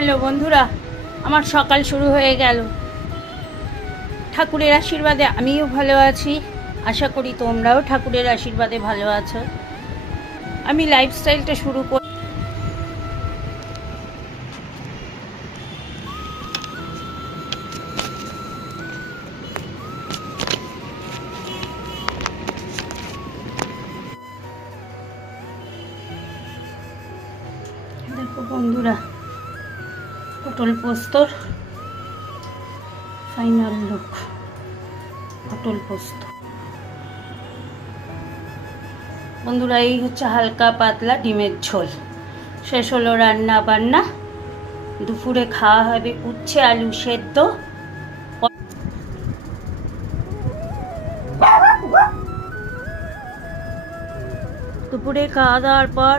Hello বন্ধুরা, আমার সকাল শুরু হয়ে গেল। ঠাকুরের আশীর্বাদে আমিও ভালো আছি, আশা করি তোমরাও ঠাকুরের আশীর্বাদে ভালো আছো। আমি লাইফস্টাইলটা শুরু করি। দেখো বন্ধুরা, পটল পোস্তর ফাইনাল লুক। পটল পোস্ত বন্ধুরা, এই হচ্ছে হালকা পাতলা ডিমের ঝোল। শেষ হলো রান্না বান্না। দুপুরে খাওয়া হবে উচ্ছে আলু সেদ্ধ। দুপুরে খাওয়া দাওয়ার পর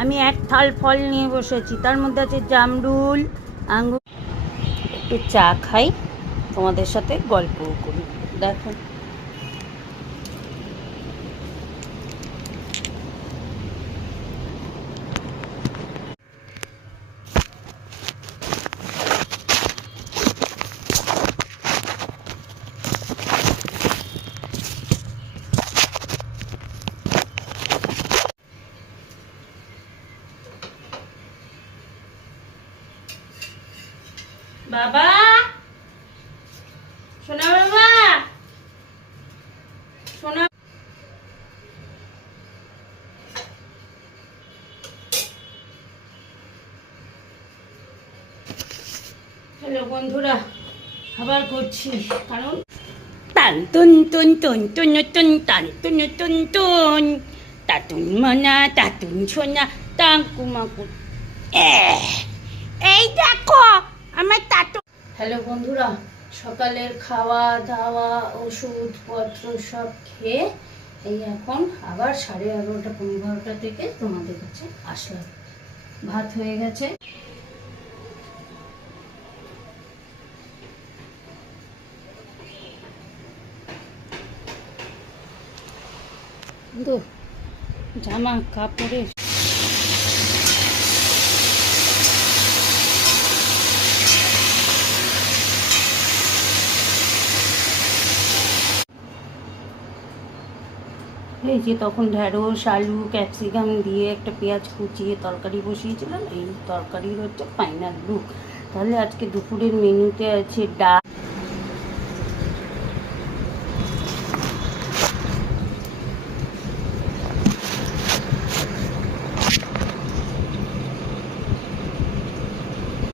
আমি এক থাল ফল নিয়ে বসেছি, তার মধ্যে আছে জামরুল, আঙ্গুর। একটু চা খাই, তোমাদের সাথে গল্পও করি। দেখো বাবা, সোনা বাবা, সোনা। হ্যালো বন্ধুরা, আবার করছি কারণ টান টুন টুন টুন টুন টুন টান টুন টুন টুন টাটুন মনা টাটুন সোনা টাকুমাকু। এই দেখো আমার টাটু। হ্যালো বন্ধুরা, সকালের খাওয়া দাওয়া ওষুধপত্র সব খেয়ে এই এখন আবার 11:30 15টা থেকে তোমাদের কাছে আসলাম। ভাত হয়ে গেছে। কিন্তু জামা কাপড়ের এই যে তখন ঢেঁড়স আলু ক্যাপসিকাম দিয়ে একটা পেঁয়াজ কুচিয়ে তরকারি বসিয়েছিলাম। এই তরকারির হচ্ছে ফাইনাল লুক। তাহলে আজকে দুপুরের মেনুতে আছে ডাল,